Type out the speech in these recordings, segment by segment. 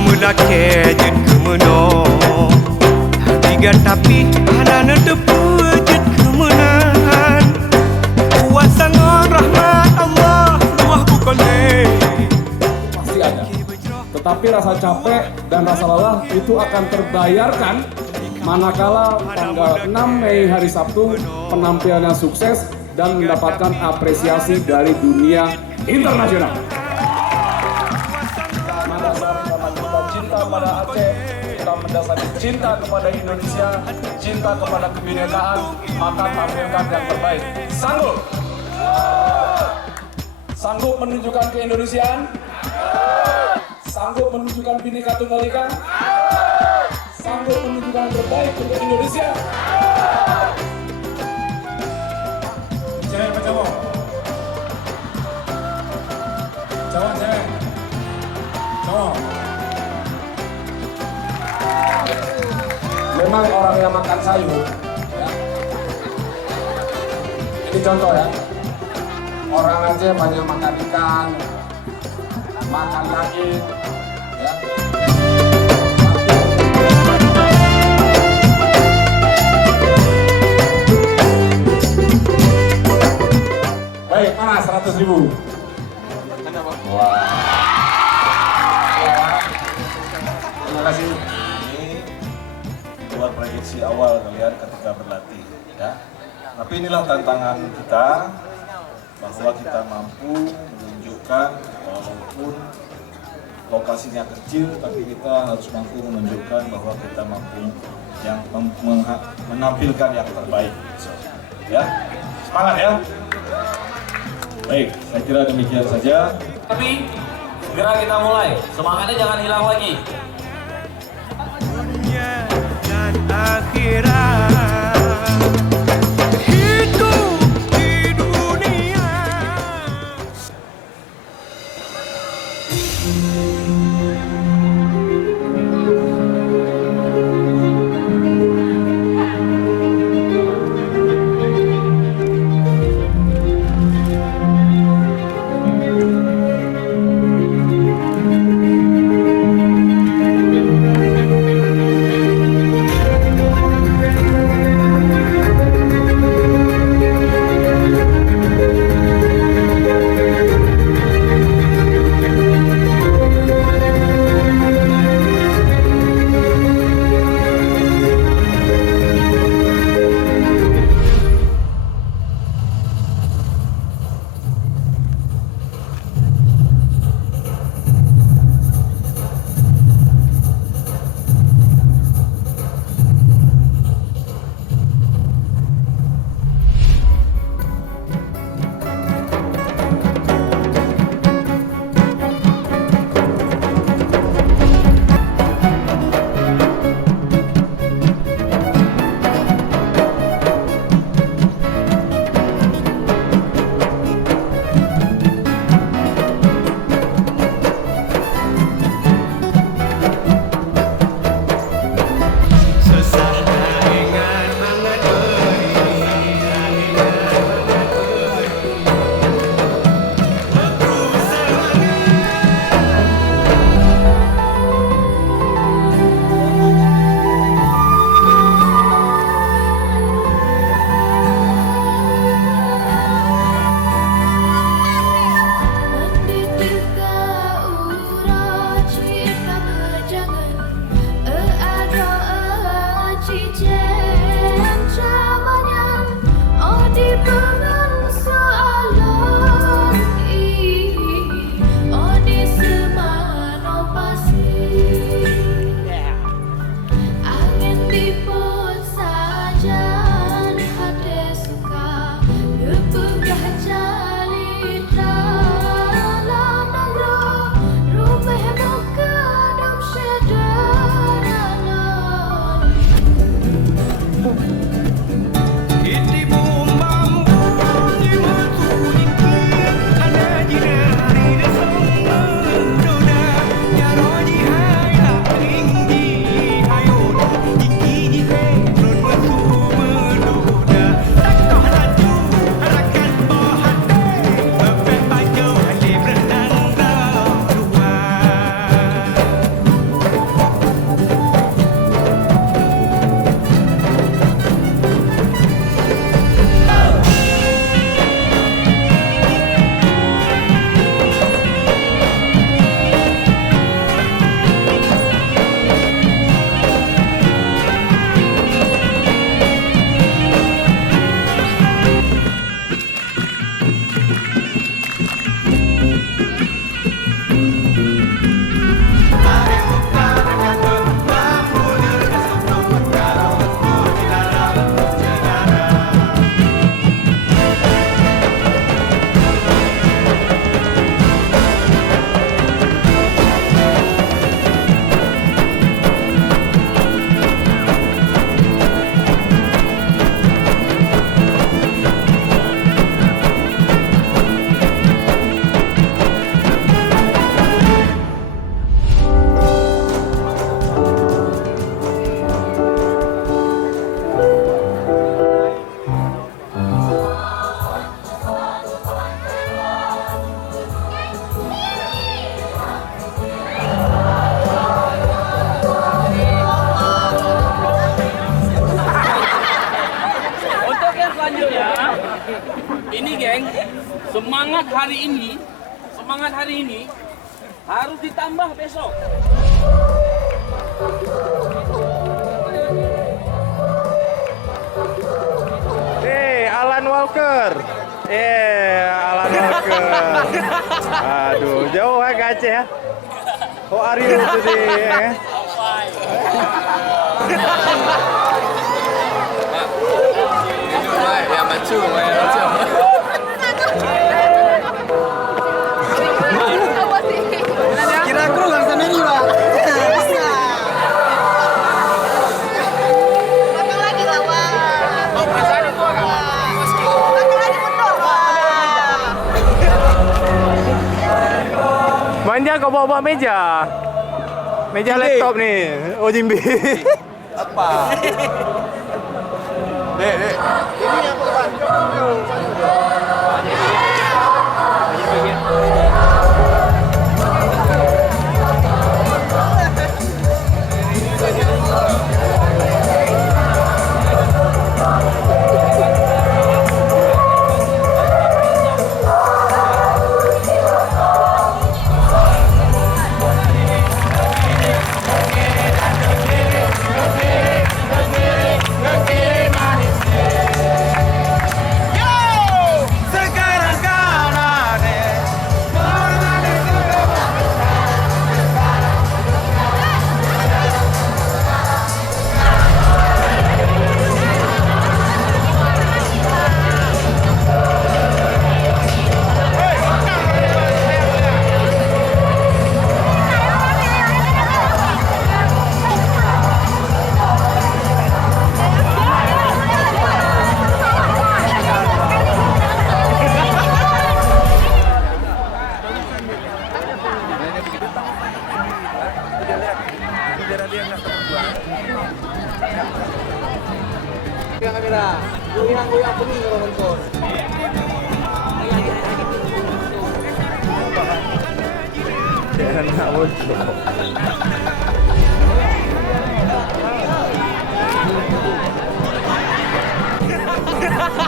mula kejut kemuno tiga tapi anak depu jut kemunan kuasa rahmat Allah luah bukan pasti ada. Tetapi rasa capek dan rasa lelah itu akan terbayarkan manakala tanggal 6 Mei hari Sabtu penampilannya sukses dan mendapatkan apresiasi dari dunia internasional. Kita cinta pada Aceh, kita mendasari cinta kepada Indonesia, cinta kepada kebinekaan, maka tampilkan yang terbaik. Sanggup? Sanggup menunjukkan keindonesiaan? Sanggup menunjukkan Bhinneka Tunggal Ika? Sanggup menunjukkan yang terbaik untuk Indonesia? Cewek apa cowok? Cowok, cewek? Cowok? Memang orang yang makan sayur, ya. Ini contoh ya. Orang Aceh banyak makan ikan, makan daging, ya. Baik, mana 100.000? Wah. Terima kasih. Ini buat proyeksi awal kalian ketika berlatih, ya. Tapi inilah tantangan kita, bahwa kita mampu menunjukkan walaupun lokasinya kecil, tapi kita harus mampu menunjukkan bahwa kita mampu menampilkan yang terbaik. Ya, semangat ya. Baik, saya kira demikian saja. Tapi segera kita mulai, semangatnya jangan hilang lagi. dunia dan akhirat hidup di dunia. Iti bumbang Ini geng, semangat hari ini harus ditambah besok. Alan Walker. Alan Walker. Aduh, jauh ke Aceh ya. How are you today? Kira kru kan sama ini, Pak. Potong lagi lah, Pak. Potong lagi betul, Pak. Manja kau bawa meja. Meja laptop nih. Oh Jimbi. Apa? Dek. Ini apa, Pak?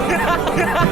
Ha ha ha ha!